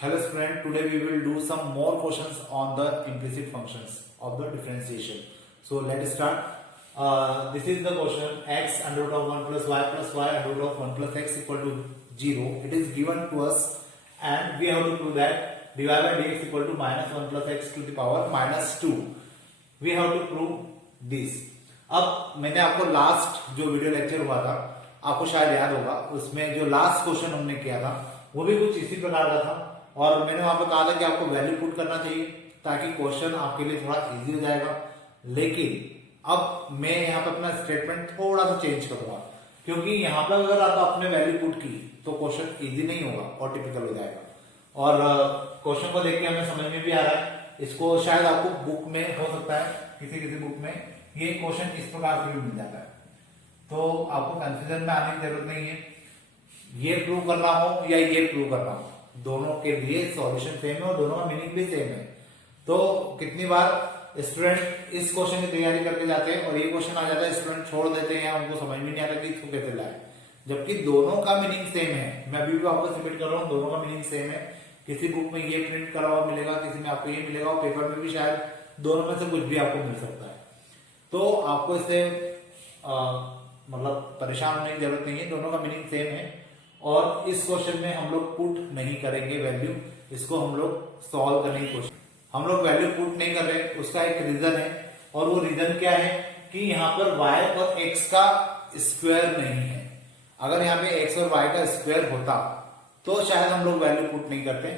Hello student, today we will do some more questions on the implicit functions of the differentiation. So let's start. This is the question x under root of 1 plus y under root of 1 plus x equal to 0. It is given to us and we have to prove that dy by dx equal to minus 1 plus x to the power minus 2. We have to prove this. अब मैंने आपको last जो video lecture हुआ था आपको शायद याद होगा, उसमें जो लास्ट क्वेश्चन हमने किया था वो भी कुछ इसी प्रकार का था और मैंने वहां पर कहा था कि आपको वैल्यू पुट करना चाहिए ताकि क्वेश्चन आपके लिए थोड़ा इजी हो जाएगा। लेकिन अब मैं यहाँ पे अपना स्टेटमेंट थोड़ा सा चेंज करूंगा क्योंकि यहाँ पर अगर आप अपने वैल्यू पुट की तो क्वेश्चन इजी नहीं होगा और टिपिकल हो जाएगा। और क्वेश्चन को देख के हमें समझ में भी आ रहा है, इसको शायद आपको बुक में हो सकता है, किसी किसी बुक में ये क्वेश्चन इस प्रकार से भी मिल जाता है, तो आपको कंफ्यूजन में आने की जरूरत नहीं है। ये प्रूव करना हो या ये प्रूव करना हो, दोनों के लिए सॉल्यूशन सेम है और दोनों का मीनिंग भी सेम है। तो कितनी बार स्टूडेंट इस क्वेश्चन की तैयारी करके जाते हैं और ये क्वेश्चन आ जाता है, स्टूडेंट छोड़ देते हैं, उनको समझ में नहीं आता कि इसको कैसे लाए, जबकि दोनों का मीनिंग सेम है। मैं अभी भी आपको रिपीट कर रहा हूँ, दोनों का मीनिंग सेम है। किसी बुक में ये प्रिंट करा हुआ मिलेगा, किसी में आपको ये मिलेगा और पेपर में भी शायद दोनों में से कुछ भी आपको मिल सकता है। तो आपको इससे मतलब परेशान होने की जरूरत नहीं है, दोनों का मीनिंग सेम है। और इस क्वेश्चन में हम लोग पुट नहीं करेंगे वैल्यू, इसको हम लोग सॉल्व करने की कोशिश, हम लोग वैल्यू पुट नहीं कर रहे। उसका एक रीजन है और वो रीजन क्या है कि यहाँ पर y और x का स्क्वायर नहीं है। अगर यहाँ पे x और y का स्क्वायर होता तो शायद हम लोग वैल्यू पुट नहीं करते,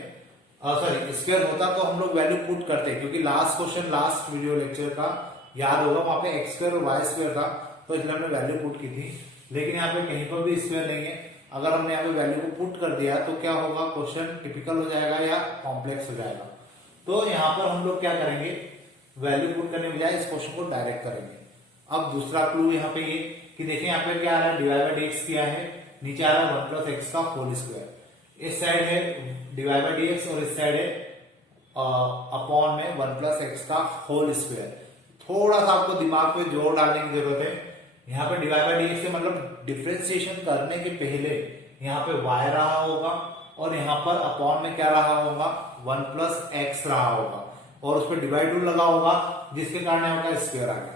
सॉरी स्क्वायर होता तो हम लोग वैल्यू पुट करते, क्योंकि last question last video lecture का याद होगा, वहां पे x स्क्वायर और y स्क्वायर था तो इसलिए हमने वैल्यू पुट की थी। लेकिन यहाँ पे कहीं पर भी स्क्वायर नहीं है, अगर हमने यहाँ पे वैल्यू को पुट कर दिया तो क्या होगा, क्वेश्चन टिपिकल हो जाएगा या कॉम्प्लेक्स हो जाएगा। तो यहाँ पर हम लोग क्या करेंगे, वैल्यू पुट करने के बजाय इस क्वेश्चन को डायरेक्ट करेंगे। अब दूसरा क्लू यहाँ पे ये कि देखिए यहाँ पे क्या आ रहा है, डिवाइड बाई डीएक्स किया है, नीचे आ रहा है 1 प्लस एक्स का होल स्क्वायर, इस साइड है डिवाइड बाई डीएक्स और इस साइड है अपॉन में 1 प्लस एक्स का होल स्क्वायर। थोड़ा सा आपको दिमाग पे जोर डालने की जरूरत है। यहाँ पे डिवाइड बाई डीएक्स से मतलब डिफरेंशिएशन करने के पहले यहाँ पे y रहा होगा और यहाँ पर अपॉन में क्या रहा होगा, 1 प्लस एक्स रहा होगा और उस पर डिवाइड रूल लगा होगा जिसके कारण यहाँ का स्क्वायर आ गया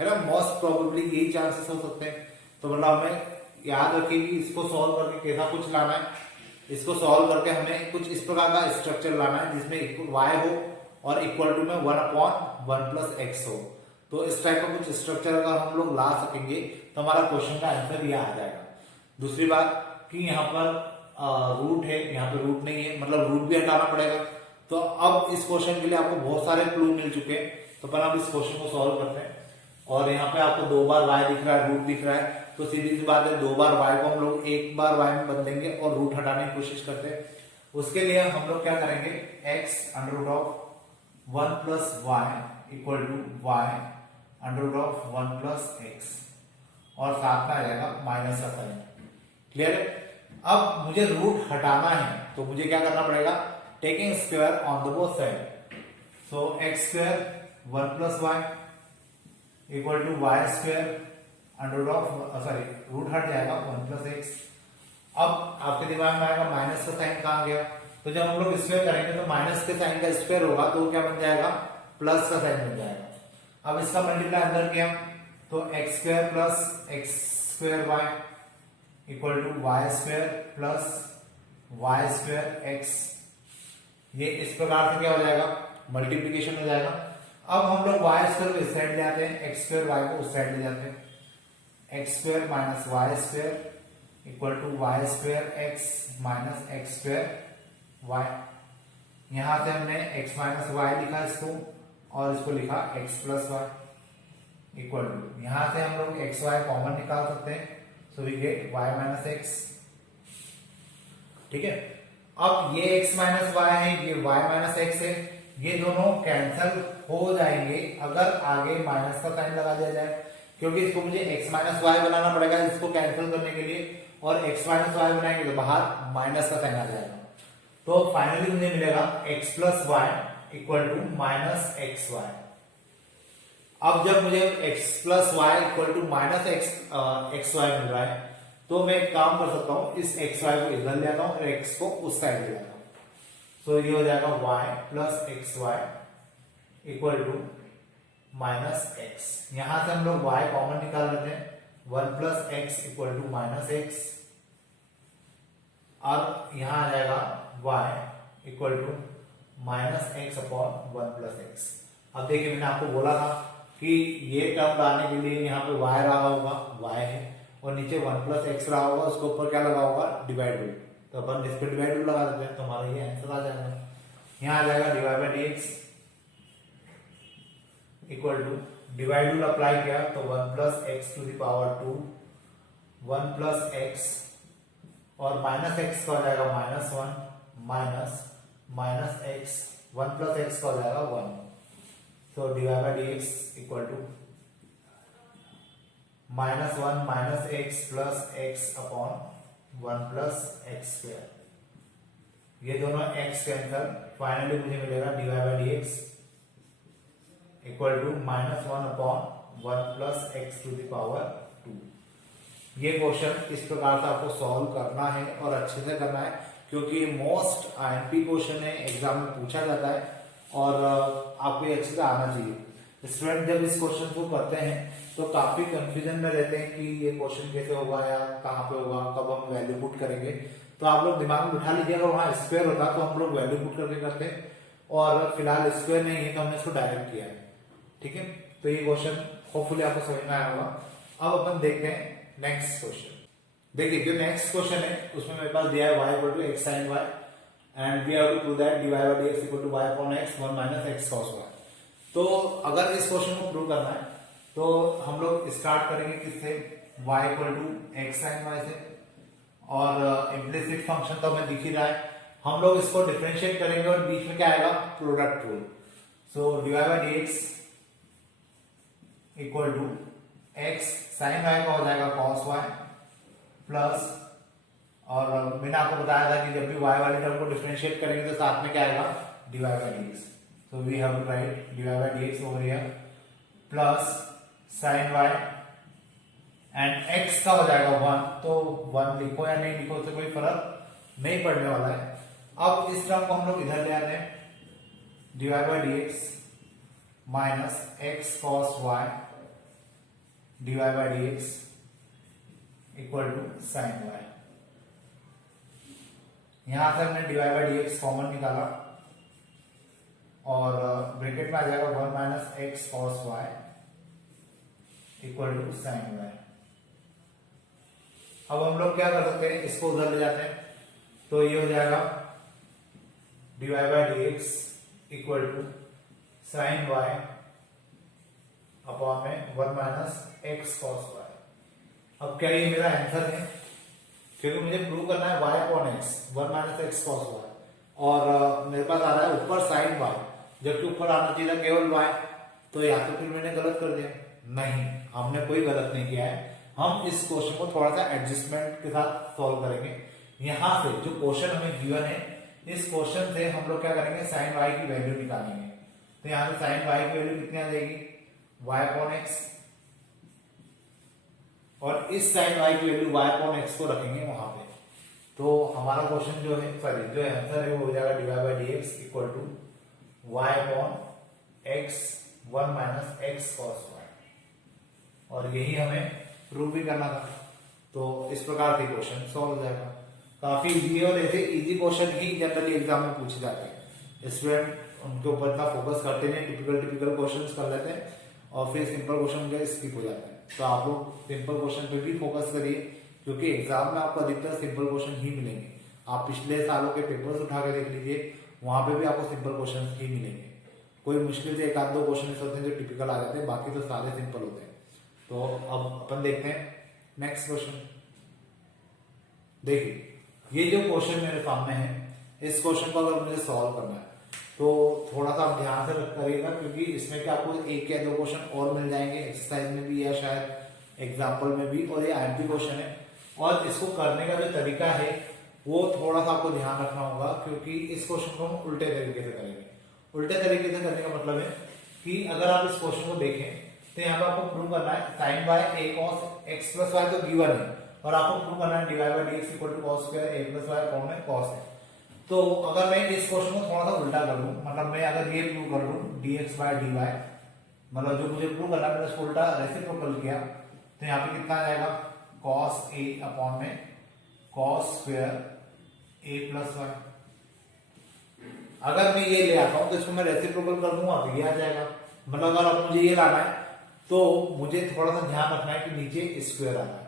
है ना। मोस्ट प्रोबेबली यही चांसेस हो सकते हैं। तो मतलब हमें याद रखिए कि इसको सॉल्व करके कैसा कुछ लाना है, इसको सॉल्व करके हमें कुछ इस प्रकार का स्ट्रक्चर लाना है जिसमें y हो और इक्वल टू में 1 अपॉन 1 प्लस एक्स हो। तो इस टाइप का कुछ स्ट्रक्चर अगर हम लोग ला सकेंगे तो हमारा क्वेश्चन का आंसर यह आ जाएगा। दूसरी बात कि यहाँ पर रूट है, यहाँ पे रूट नहीं है, मतलब रूट भी हटाना पड़ेगा। तो अब इस क्वेश्चन के लिए आपको बहुत सारे क्लू मिल चुके हैं, तो पहले हम इस क्वेश्चन को सॉल्व करते हैं। और यहाँ पे आपको 2 बार y दिख रहा है, रूट दिख रहा है, तो सीधी सी बात है 2 बार y को हम लोग 1 बार y में बदल देंगे और रूट हटाने की कोशिश करते हैं। उसके लिए हम लोग क्या करेंगे, x under root of 1 plus Y equal to Y under root of 1 plus x और साथ में आ जाएगा माइनस का साइन। क्लियर है। अब मुझे रूट हटाना है तो मुझे क्या करना पड़ेगा, taking square on the both side, so X square 1 plus Y equal to Y square under root of, sorry root हट जाएगा 1 प्लस एक्स। अब आपके दिमाग में आएगा माइनस का साइन कहां गया, तो जब हम लोग स्क्वायर करेंगे तो माइनस के साइन का स्क्वायर होगा तो क्या बन जाएगा, प्लस का साइन बन जाएगा। अब इसका मल्टीप्लाई अंदर किया तो X square plus x square Y equal to Y square plus Y square X. ये इस प्रकार से क्या हो जाएगा, मल्टीप्लीकेशन हो जाएगा। अब हम लोग वाई स्क्वायर को इस साइड ले आते हैं, एक्स स्क्वायर वाई को उस साइड ले जाते हैं, X square minus Y square equal to Y square X minus X square Y. यहां से हमने एक्स माइनस वाई लिखा इसको और इसको लिखा x plus Y equal to, यहां से हम लोग एक्स वाई कॉमन निकाल सकते हैं, so we get y minus X. ठीक है। अब ये x माइनस वाई है, ये y माइनस एक्स है, ये दोनों कैंसिल हो जाएंगे अगर आगे माइनस का साइन लगा दिया जाए, क्योंकि इसको मुझे x माइनस वाई बनाना पड़ेगा इसको कैंसिल करने के लिए, और x माइनस वाई बनाएंगे तो बाहर माइनस का साइन आ जाएगा। तो फाइनली मुझे मिलेगा x plus Y equal to minus x y. अब जब मुझे x plus Y equal to minus x y मिल रहा है तो मैं एक काम कर सकता हूं, इस एक्स वाई को इधर ले आता हूं और x को उस साइड ले आता हूं। सो ये हो जाएगा y plus X Y equal to minus X. यहां से हम लोग y कॉमन निकाल लेते हैं, 1 plus X equal to minus X. अब यहां आ जाएगा y equal to minus X upon 1 plus X. अब देखिए मैंने आपको बोला था कि ये टर्म लाने के लिए यहाँ पे y रहा होगा, y है, और नीचे 1 प्लस एक्स रहा होगा, उसके ऊपर क्या लगा होगा, डिवाइड रूल। तो अपन इस पे डिवाइड रूल लगा देते हैं, तो हमारा ये आंसर आ जाएगा। यहाँ आ जाएगा divide by dx equal to, divide rule apply किया तो 1 plus x to the power 2, 1 plus x और माइनस एक्स का हो जाएगा minus 1 minus minus x, 1 plus x का हो जाएगा 1। तो divide by dx equal to minus 1 minus x plus x upon 1 plus x square. ये दोनों x कैंसल, फाइनली मुझे मिलेगा divide by dx equal to minus 1 upon 1 plus x to the power 2। ये question इस प्रकार से आपको सॉल्व करना है और अच्छे से करना है, क्योंकि मोस्ट आईएमपी क्वेश्चन है, एग्जाम में पूछा जाता है और आपको ये अच्छे से आना चाहिए। स्टूडेंट जब इस क्वेश्चन को करते हैं तो काफी कंफ्यूजन में रहते हैं कि ये क्वेश्चन कैसे होगा या कहाँ पे होगा, कब हम वैल्यू पुट करेंगे। तो आप लोग दिमाग में बिठा लीजिए, अगर वहां स्क्वायर होता तो हम लोग वैल्यू पुट करके करते, और फिलहाल स्क्वायर नहीं है तो हमने इसको डायरेक्ट किया है। ठीक है, तो ये क्वेश्चन होपफुली आपको समझ में आया होगा। अब अपन देखते हैं नेक्स्ट क्वेश्चन। देखिए जो नेक्स्ट क्वेश्चन है उसमें मेरे पास दिया है y equal to x sine y and we have to prove that divide by dx equal to y upon x 1 minus x cos y। तो अगर इस क्वेश्चन को प्रूव करना है तो हम लोग स्टार्ट करेंगे किससे, y equal to x sine y से, और इम्प्लिसिट फंक्शन तो हमें दिख ही रहा है। हम लोग इसको डिफरेंशिएट करेंगे और बीच में क्या आएगा, product rule. So divide by dx equal to x sine y का हो जाएगा cos y प्लस, और मैंने आपको बताया था कि जब भी y वाले टर्म को डिफरेंशिएट करेंगे तो साथ में क्या आएगा, divide by dx। So we have to write divide by dx over here plus sine y and x का हो जाएगा 1, तो 1 लिखो या नहीं लिखो उससे कोई फर्क नहीं पड़ने वाला है। अब इस टर्म को हम लोग इधर ले आते हैं, divide by dx minus x cos y divide by dx equal to sine y। यहां से हमने डिवाइड बाय dx कॉमन निकाला और ब्रैकेट में आ जाएगा 1 minus x cos y equal to sine y। अब हम लोग क्या कर सकते हैं, इसको उधर ले जाते हैं, तो ये हो जाएगा divide by dx equal to sine y upon में 1 माइनस एक्स cos y। अब क्या ये मेरा आंसर है, क्योंकि मुझे प्रूव करना है y upon x 1 minus x cos y, और मेरे पास आ रहा है ऊपर साइन y, जबकि ऊपर आना चाहिए था केवल y। तो या तो फिर मैंने गलत कर दिया, नहीं हमने कोई गलत नहीं किया है। हम इस क्वेश्चन को थोड़ा सा एडजस्टमेंट के साथ सॉल्व करेंगे। यहाँ से जो क्वेश्चन हमें गिवन है, इस क्वेश्चन से हम लोग क्या करेंगे, साइन y की वैल्यू निकालेंगे। तो यहाँ पे साइन y की वैल्यू कितनी आ जाएगी, y अपॉन एक्स, और इस साइन y की वैल्यू y अपॉन एक्स को रखेंगे वहां पे। तो हमारा क्वेश्चन जो है, सॉरी जो आंसर है वो हो जाएगा divide by dx equal to y upon x 1 minus x cos y, और यही हमें प्रूव भी करना था। तो इस प्रकार के क्वेश्चन सॉल्व हो जाएगा। काफी इजी है, और ऐसे इजी क्वेश्चन ही जनरली एग्जाम में पूछे जाते हैं। स्टूडेंट उनके ऊपर इतना फोकस करते नहीं, टिपिकल क्वेश्चंस कर लेते हैं और फिर सिंपल क्वेश्चन के स्किप हो जाते हैं। तो आप लोग सिंपल क्वेश्चन पे भी फोकस करिए, क्योंकि एग्जाम में आपको अधिकतर सिंपल क्वेश्चन ही मिलेंगे। आप पिछले सालों के पेपर्स उठा के देख लीजिए, वहां पे भी आपको सिंपल क्वेश्चन ही मिलेंगे। कोई मुश्किल से एक आध दो क्वेश्चन होते हैं जो टिपिकल आ जाते हैं, बाकी तो सारे सिंपल होते हैं। तो अब अपन देखते हैं नेक्स्ट क्वेश्चन। देखिए ये जो क्वेश्चन मेरे सामने है, इस क्वेश्चन को अगर मुझे सॉल्व करना है तो थोड़ा सा आप ध्यान से करिएगा, क्योंकि इसमें क्या आपको एक या दो क्वेश्चन और मिल जाएंगे, एक्सरसाइज में भी या शायद एग्जाम्पल में भी, और ये आईएमपी क्वेश्चन है। और इसको करने का जो तरीका है वो थोड़ा सा आपको ध्यान रखना होगा, क्योंकि इस क्वेश्चन को हम उल्टे तरीके से करेंगे। उल्टे तरीके से करने का मतलब है कि अगर आप इस क्वेश्चन को देखें तो यहाँ पे आपको प्रूव करना है sine by a cos x plus y तो गिवन है, और आपको प्रूव करना है divide by dx equal to cos square a plus y upon में कॉस है। तो अगर मैं इस क्वेश्चन को थोड़ा सा उल्टा कर दूं, मतलब मैं अगर ये प्रूव कर दूं dx बाय dy, मतलब जो मुझे प्रूव करना है मैंने उसको उल्टा रेसिप्रोकल किया, तो यहाँ पे कितना आ जाएगा cos a अपॉन में cos square a plus y. अगर मैं ये ले आता हूं तो इसको मैं रेसिप्रोकल कर दूंगा तो ये आ जाएगा। मतलब अगर अब मुझे ये लाना है तो मुझे थोड़ा सा ध्यान रखना है कि नीचे स्क्वायर आ रहा है,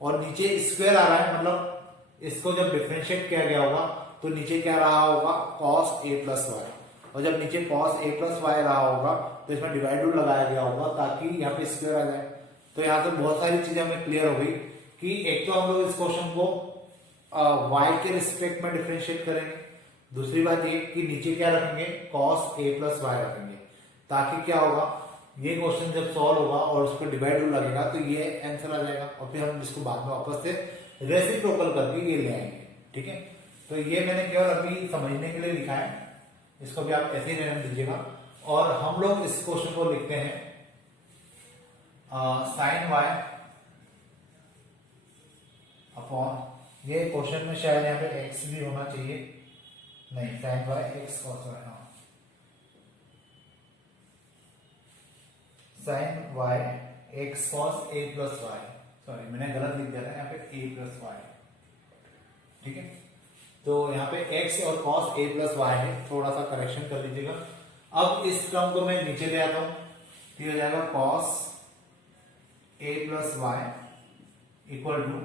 और नीचे स्क्वायर आ रहा है मतलब इसको जब डिफरेंशिएट किया गया होगा तो नीचे क्या रहा होगा cos a प्लस वाई, और जब नीचे cos a प्लस वाई रहा होगा तो इसमें डिवाइड रूल लगाया गया होगा ताकि यहाँ पे स्क्वायर आ जाए। तो यहाँ से बहुत सारी चीजें हमें क्लियर हो गई कि एक तो हम लोग इस क्वेश्चन को y के रिस्पेक्ट में डिफरेंशिएट करेंगे, दूसरी बात ये कि नीचे क्या रखेंगे cos a प्लस वाई रखेंगे, ताकि क्या होगा ये क्वेश्चन जब सॉल्व होगा और उस पर डिवाइड रूल लगेगा तो ये आंसर आ जाएगा, और फिर हम इसको बाद में वापस से रेसिप्रोकल करके ये ले आएंगे। ठीक है, तो ये मैंने केवल अभी समझने के लिए लिखा है, इसको भी आप ऐसे ही रहने दीजिएगा। और हम लोग इस क्वेश्चन को लिखते हैं साइन वाई अपॉन, ये क्वेश्चन में शायद यहाँ पे एक्स भी होना चाहिए, नहीं sine y x cos y, हाँ sine y x cos a plus y, sorry मैंने गलत लिख दिया था यहाँ पे ए प्लस वाई। ठीक है, तो यहाँ पे x और cos a प्लस वाई है, थोड़ा सा करेक्शन कर लीजिएगा। अब इस टर्म को मैं नीचे ले आता हूं तो हो जाएगा cos a plus Y equal to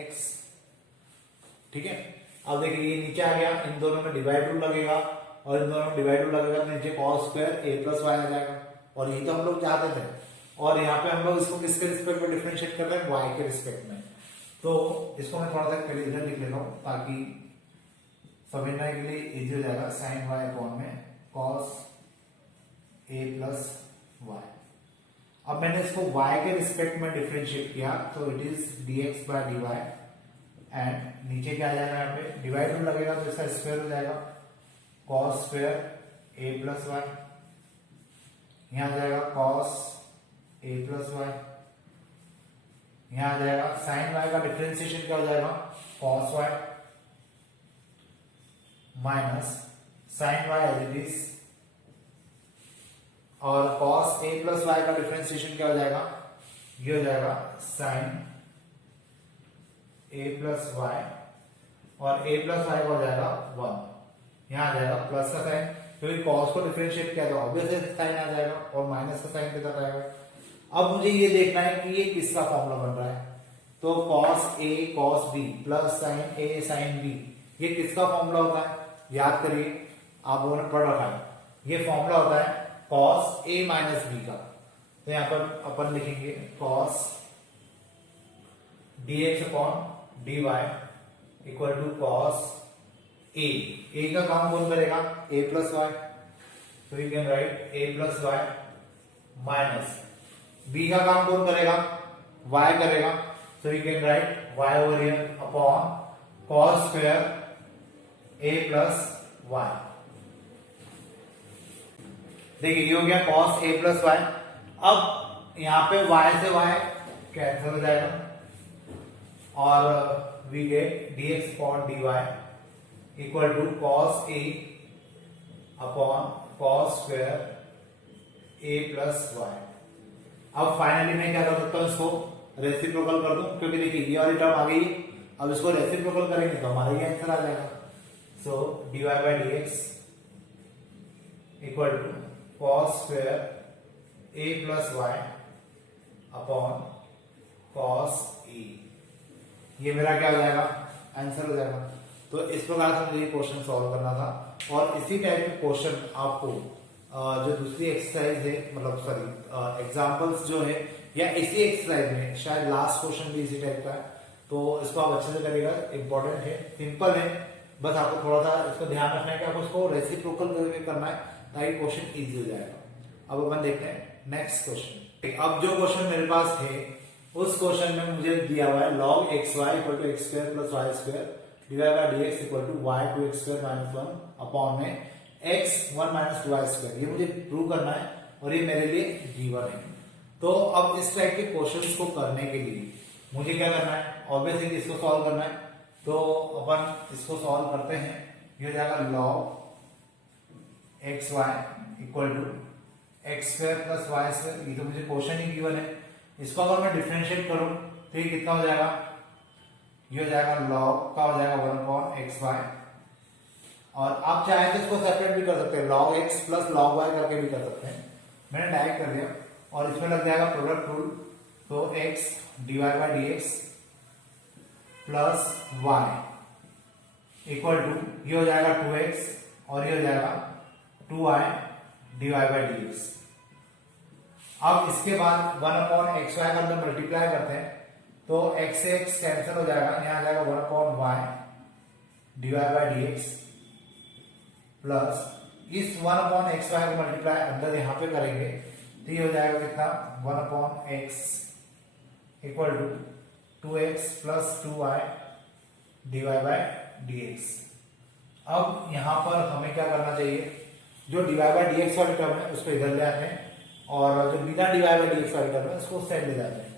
x। ठीक है, अब देखिए ये नीचे आ गया, इन दोनों में डिवाइड रूल लगेगा, और इन दोनों में डिवाइड रूल लगेगा तो नीचे cos square a plus y आ जाएगा, और यही तो हम लोग चाहते थे। और यहाँ पे हम लोग इसको किसके रिस्पेक्ट में डिफरेंशिएट कर रहे हैं y के रिस्पेक्ट में, तो इसको मैं थोड़ा सा पहले इधर लिख लेता हूँ ताकि समझने के लिए इजी हो जाएगा। साइन वाई अपॉन में cos a प्लस वाई। अब मैंने इसको y के रिस्पेक्ट में डिफरेंशिएट किया तो it is dx by dy, एंड नीचे क्या आ जाएगा यहाँ पे डिवाइड रूल लगेगा तो इसका स्क्वायर हो जाएगा cos square a plus y, यहाँ आ जाएगा cos a प्लस वाई, यहाँ आ जाएगा साइन वाई का डिफरेंशिएशन क्या हो जाएगा cos y minus sine y as it is, और cos a प्लस वाई का डिफरेंशिएशन क्या हो जाएगा, ये हो जाएगा साइन a प्लस वाई, और a प्लस वाई का हो जाएगा 1, यहाँ आ जाएगा प्लस का साइन, क्योंकि cos को डिफरेंशिएट किया तो ऑब्वियसली साइन आ जाएगा, और माइनस का साइन कितना आएगा। अब मुझे ये देखना है कि ये किसका फॉर्मूला बन रहा है, तो cos a cos b plus sine a sine b, ये किसका फॉर्मूला होता है, याद करिए आप लोगों ने पढ़ रखा है, ये फॉर्मूला होता है cos a माइनस b का। तो यहाँ पर अपन लिखेंगे cos dx upon dy equal to cos a का काम कौन करेगा a प्लस वाई, तो you can write a plus y, minus b का काम कौन करेगा y करेगा, so you can write y over here upon cos square a plus y। देखिए ये हो गया cos a plus y। अब यहाँ पे y से y कैंसिल हो जाएगा, और we get dx upon dy equal to cos a upon cos square a plus y। अब फाइनली मैं क्या कर सकता हूँ, इसको रेसिप्रोकल कर दूं, क्योंकि देखिए ये वाली टर्म आ गई, अब इसको रेसिप्रोकल करेंगे तो हमारा ये आंसर आ जाएगा। So dy by dx equal to cos square a plus y upon cos a, ये मेरा क्या हो जाएगा आंसर हो जाएगा। तो इस प्रकार से मुझे ये क्वेश्चन सॉल्व करना था, और इसी टाइप के क्वेश्चन आपको जो दूसरी एक्सरसाइज है, मतलब सॉरी एग्जांपल्स जो है, या इसी एक्सरसाइज में शायद लास्ट क्वेश्चन भी इसी टाइप का है, तो इसको आप अच्छे से करिएगा। इंपॉर्टेंट है, सिंपल है, बस आपको थोड़ा सा इसको ध्यान रखना है कि आपको इसको रेसिप्रोकल करके करना है ताकि क्वेश्चन इजी हो जाएगा। अब अपन देखते हैं नेक्स्ट क्वेश्चन। अब जो क्वेश्चन मेरे पास है उस क्वेश्चन में मुझे दिया हुआ है log xy equal to x square plus Y square divide by dx equal to y to x square minus 1 upon में x 1 माइनस 2y स्क्वायर, ये मुझे प्रूव करना है और ये मेरे लिए गिवन है। तो अब इस टाइप के क्वेश्चंस को करने के लिए मुझे क्या करना है, ऑब्वियसली इसको सॉल्व करना है। तो अपन इसको सॉल्व करते हैं ये हो जाएगा log x Y equal to x square plus Y square. ये तो मुझे क्वेश्चन ही गिवन है। इसको अगर मैं डिफरेंशिएट करूं तो ये कितना हो जाएगा, ये हो जाएगा log का हो जाएगा 1/xy। और आप चाहे तो इसको सेपरेट भी कर सकते हैं, log x plus log y करके भी कर सकते हैं। मैंने डायरेक्ट कर दिया और इसमें लग जाएगा प्रोडक्ट रूल, तो x divide by d x plus Y equal to ये हो जाएगा 2x और ये हो जाएगा 2y divide by d x. अब इसके बाद 1/xy का अंदर मल्टीप्लाई करते हैं तो x से x कैंसिल हो जाएगा, यहां आ जाएगा 1/y divide by d x plus इस 1/xy को मल्टीप्लाई अंदर यहां पे करेंगे तो ये हो जाएगा कितना 1/x equal to 2x plus 2y divide by d x. अब यहां पर हमें क्या करना चाहिए, जो डिवाइड बाई डी एक्स वाली टर्म है उसको इधर ले आते हैं और जो बिना डिवाइड बाई डी एक्स वाली टर्म है उसको उस साइड ले जाते हैं।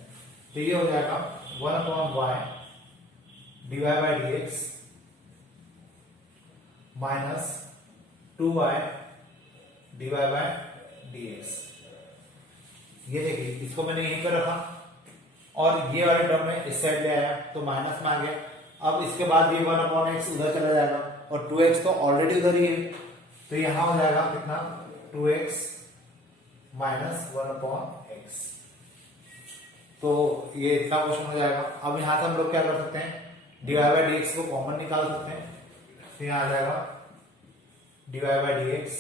तो ये हो जाएगा 1/y divide by d x minus 2y divide by d x. ये देखिए इसको मैंने यहीं पर रखा और ये वाली टर्म में इस साइड ले आया तो माइनस में आ गया। अब इसके बाद ये 1/x उधर चला जाएगा और 2x तो ऑलरेडी उधर ही है, तो यहां हो जाएगा कितना 2x माइनस 1/x। तो ये इतना क्वेश्चन हो जाएगा। अब यहां से हम लोग क्या कर सकते हैं, डिवाइड बाई डी एक्स को कॉमन निकाल सकते हैं। तो यहां आ जाएगा divide by d x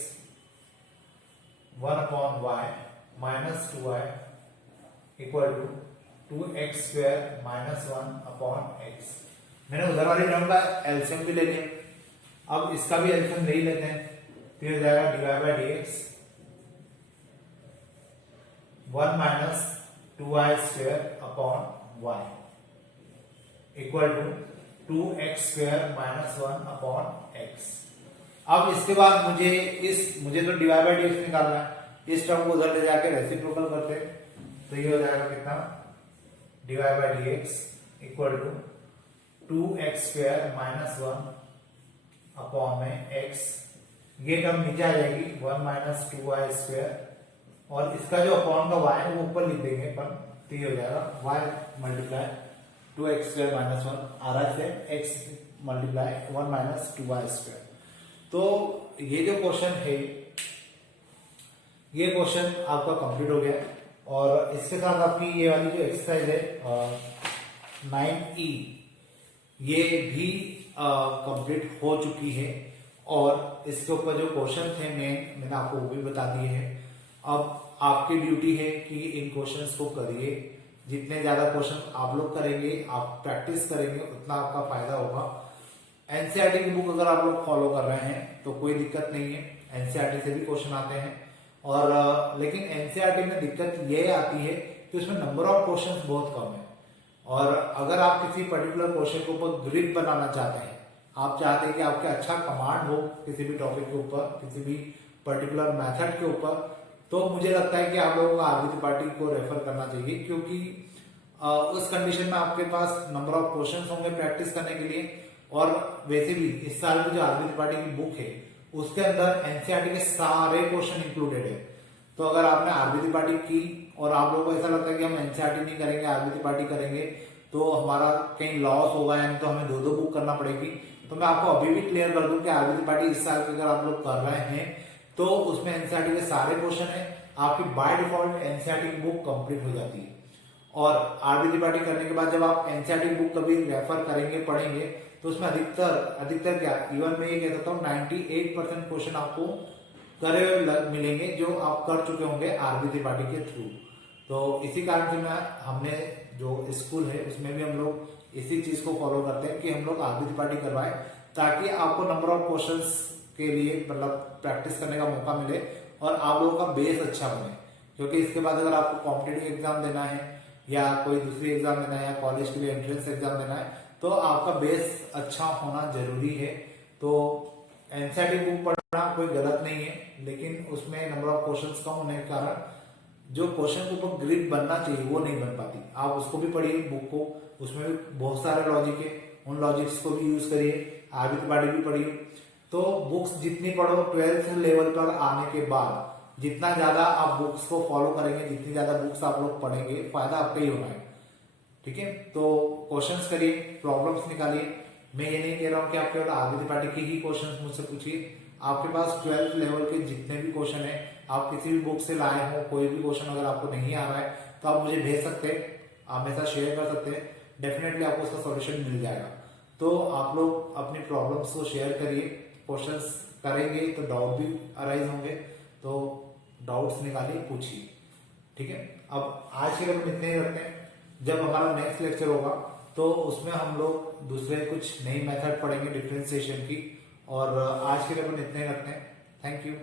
1/y minus 2y equal to 2x square minus 1/x। मैंने उधर वाली टर्म का एलसीएम भी ले लिया, अब इसका भी एलसीएम ले ही लेते हैं। तो ये हो जाएगा divide by d x 1 minus 2y square upon y equal to 2x square minus 1/x। अब इसके बाद मुझे तो डिवाइड बाई डी एक्स निकालना है, इस टर्म को उधर ले जाके रेसिप्रोकल करते हैं तो ये हो जाएगा कितना divide by d x equal to 2x square minus 1 upon में x। ये टर्म नीचे आ जाएगी 1 माइनस 2y स्क्वायर और इसका जो अपॉन का y है वो ऊपर लिख देंगे अपन, तो ये हो जाएगा y multiply 2x square minus 1 आ रहा है x multiply 1 minus 2y square. तो ये जो क्वेश्चन है ये क्वेश्चन आपका कंप्लीट हो गया और इसके साथ आपकी ये वाली जो एक्सरसाइज है 9E ये भी कंप्लीट हो चुकी है और इसके ऊपर जो क्वेश्चन थे मैंने आपको वो भी बता दिए हैं। अब आपकी ड्यूटी है कि इन क्वेश्चंस को करिए, जितने ज्यादा क्वेश्चन आप लोग करेंगे, आप प्रैक्टिस करेंगे, उतना आपका फायदा होगा। एनसीईआरटी की बुक अगर आप लोग फॉलो कर रहे हैं तो कोई दिक्कत नहीं है, एनसीईआरटी से भी क्वेश्चन आते हैं और लेकिन एनसीईआरटी में दिक्कत ये आती है कि उसमें नंबर ऑफ क्वेश्चंस बहुत कम है और अगर आप किसी पर्टिकुलर क्वेश्चन के ऊपर ग्रिप बनाना चाहते हैं, आप चाहते हैं कि आपके अच्छा कमांड हो किसी भी टॉपिक के ऊपर, किसी भी पर्टिकुलर मेथड के ऊपर, तो मुझे लगता है कि आप लोगों को आरबी त्रिपाठी को रेफर करना चाहिए क्योंकि उस कंडीशन में आपके पास नंबर ऑफ क्वेश्चंस होंगे प्रैक्टिस करने के लिए। और वैसे भी इस साल में जो आरबी त्रिपाठी की बुक है उसके अंदर एनसीईआरटी के सारे क्वेश्चन इंक्लूडेड है। तो अगर आपने आरबी त्रिपाठी की और आप लोगों को ऐसा लगता है कि हम एनसीईआरटी नहीं करेंगे आरबी त्रिपाठी करेंगे तो हमारा कहीं लॉस होगा यानी तो हमें दो बुक करना पड़ेगी, तो मैं आपको अभी भी क्लियर कर दूं कि आरबी त्रिपाठी इस साल की अगर आप लोग कर रहे हैं तो उसमें एनसीईआरटी के सारे क्वेश्चन है, आपकी बाय डिफॉल्ट एनसीईआरटी की बुक कंप्लीट हो जाती है। और आरबी त्रिपाठी करने के बाद जब आप एनसीईआरटी की बुक कभी रेफर करेंगे पढ़ेंगे तो उसमें अधिकतर क्या, इवन मैं ये कह सकता हूँ 98% क्वेश्चन आपको करे हुए मिलेंगे जो आप कर चुके होंगे आरबी त्रिपाठी के थ्रू। तो इसी कारण से हमने जो स्कूल है उसमें भी हम लोग इसी चीज को फॉलो करते हैं कि हम लोग आरबी त्रिपाठी करवाएं ताकि आपको नंबर ऑफ क्वेश्चंस के लिए मतलब प्रैक्टिस करने का मौका मिले और आप लोगों का बेस अच्छा बने। क्योंकि इसके बाद अगर आपको कॉम्पिटिटिव एग्जाम देना है या कोई दूसरी एग्जाम देना है या कॉलेज के लिए एंट्रेंस एग्जाम देना है तो आपका बेस अच्छा होना जरूरी है। तो एनसीईआरटी बुक पढ़ना कोई गलत नहीं है, लेकिन उसमें नंबर ऑफ क्वेश्चंस कम होने के कारण जो क्वेश्चन के ऊपर ग्रिप बनना चाहिए वो नहीं बन पाती। आप उसको भी पढ़िए बुक को, उसमें भी बहुत सारे लॉजिक है, उन लॉजिक्स को भी यूज करिए। आरबी त्रिपाठी भी पढ़िए, तो बुक्स जितनी पढ़ो 12th लेवल पर आने के बाद जितना ज्यादा आप बुक्स को फॉलो करेंगे, जितनी ज्यादा बुक्स आप लोग पढ़ेंगे, फायदा आपका ही होना है। ठीक है, तो क्वेश्चंस करिए, प्रॉब्लम्स निकालिए। मैं ये नहीं कह रहा हूं कि आप केवल आगे पार्टी के ही क्वेश्चंस मुझसे पूछिए। आपके पास 12th लेवल के जितने भी क्वेश्चन है, आप किसी भी बुक से लाए हो, कोई भी क्वेश्चन अगर आपको नहीं आ रहा है तो आप मुझे भेज सकते हैं, आप मेरे साथ शेयर कर सकते हैं, डेफिनेटली आपको उसका सॉल्यूशन मिल जाएगा। तो आप लोग अपनी प्रॉब्लम्स को शेयर करिए, क्वेश्चंस करेंगे तो डाउट भी अराइज होंगे, तो डाउट्स निकालिए, पूछिए। ठीक है, अब आज के लिए हम इतने ही रखते हैं। जब हमारा नेक्स्ट लेक्चर होगा तो उसमें हम लोग दूसरे कुछ नई मेथड पढ़ेंगे डिफरेंशिएशन की। और आज के लिए अपन इतने ही रखते हैं। Thank you.